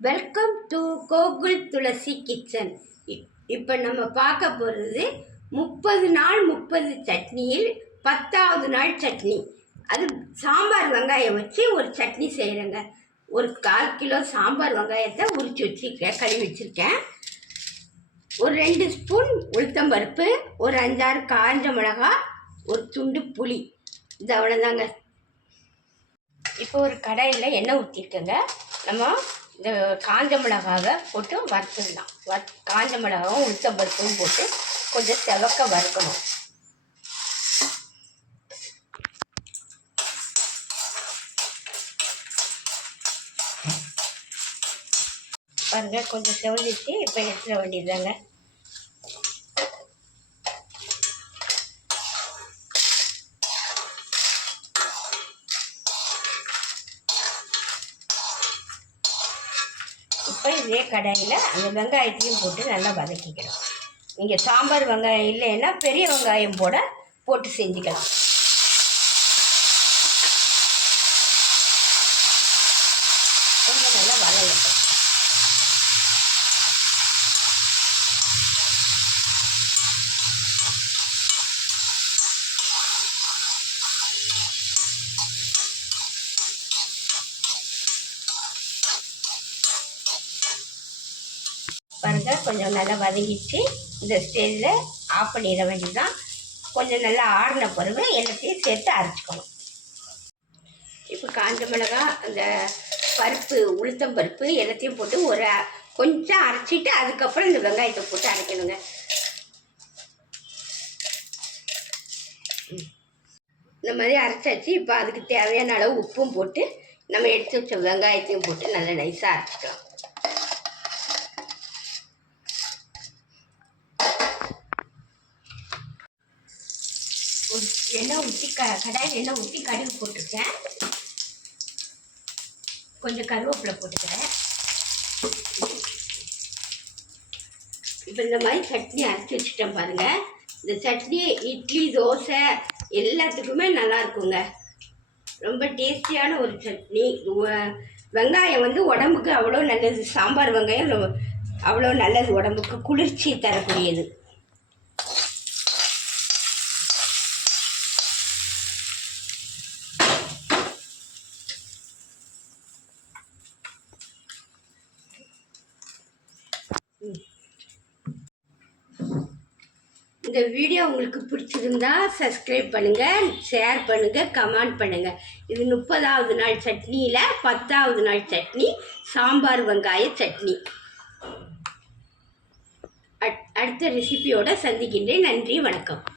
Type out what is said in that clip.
Welcome to Gokul Thulasi kitchen இப்போ நம்ம பார்க்க போகிறது முப்பது நாள் முப்பது சட்னியில் பத்தாவது நாள் சட்னி. அது சாம்பார் வெங்காயம் வச்சு ஒரு சட்னி செய்கிறேங்க ஒரு கால் கிலோ சாம்பார் வெங்காயத்தை உரிச்சு வச்சுருக்கேன் கழுவி வச்சுருக்கேன். ஒரு ரெண்டு ஸ்பூன் உளுத்தம்பருப்பு ஒரு அஞ்சாறு காஞ்ச மிளகாய் ஒரு துண்டு புளி. இது அவ்வளோதாங்க இப்போ ஒரு கடாயில் எண்ணெய் ஊற்றிருக்கேங்க நம்ம இந்த காஞ்ச மிளகாவை போட்டு வறுத்துடலாம். வறு காஞ்ச மிளகாவும் உளுத்தம்பருப்பும் போட்டு கொஞ்சம் செவக்க வறுக்கணும். பாருங்கள் கொஞ்சம் செவந்துச்சு இப்போ எடுத்துட வேண்டியதுதாங்க. அப்போ இதே கடாயில் அந்த வெங்காயத்தையும் போட்டு நல்லா வதக்கிக்கலாம். நீங்கள் சாம்பார் வெங்காயம் இல்லைன்னா பெரிய வெங்காயம் போட போட்டு செஞ்சுக்கலாம். கொஞ்சம் நல்லா வதங்கட்டும். இதை கொஞ்சம் நல்லா வதங்கிச்சு இந்த ஸ்டேஜில் ஆஃப் பண்ணிட வேண்டியதுதான். கொஞ்சம் நல்லா ஆடின பிறகு எல்லாத்தையும் சேர்த்து அரைச்சிக்கணும். இப்போ காஞ்ச மிளகாய் அந்த பருப்பு உளுத்தம் பருப்பு எல்லாத்தையும் போட்டு ஒரு கொஞ்சம் அரைச்சிட்டு அதுக்கப்புறம் இந்த வெங்காயத்தை போட்டு அரைக்கணுங்க. இந்த மாதிரி அரைச்சாச்சு. இப்போ அதுக்கு தேவையான அளவு உப்பும் போட்டு நம்ம எடுத்து வச்ச வெங்காயத்தையும் போட்டு நல்லா நைஸாக அரைச்சிக்கலாம். எண்ணெய் ஊற்றி க கடாயில் எண்ணெய் ஊற்றி கடுகு போட்டிருக்கேன். கொஞ்சம் கருவேப்பிலை போட்டுக்கிறேன். இப்போ இந்த மாதிரி சட்னி அரைச்சி வச்சுட்டேன் பாருங்கள் இந்த சட்னி இட்லி தோசை எல்லாத்துக்குமே நல்லா இருக்குங்க. ரொம்ப டேஸ்டியான ஒரு சட்னி. வெங்காயம் வந்து உடம்புக்கு அவ்வளோ நல்லது. சாம்பார் வெங்காயம் அவ்வளோ நல்லது. உடம்புக்கு குளிர்ச்சி தரக்கூடியது. இந்த வீடியோ உங்களுக்கு பிடிச்சிருந்தா சப்ஸ்கிரைப் பண்ணுங்கள் ஷேர் பண்ணுங்கள் கமெண்ட் பண்ணுங்கள் இது முப்பதாவது நாள் சட்னியில் பத்தாவது நாள் சட்னி சாம்பார் வெங்காய சட்னி. அட்- அடுத்த ரெசிபியோட சந்திக்கின்றேன். நன்றி வணக்கம்.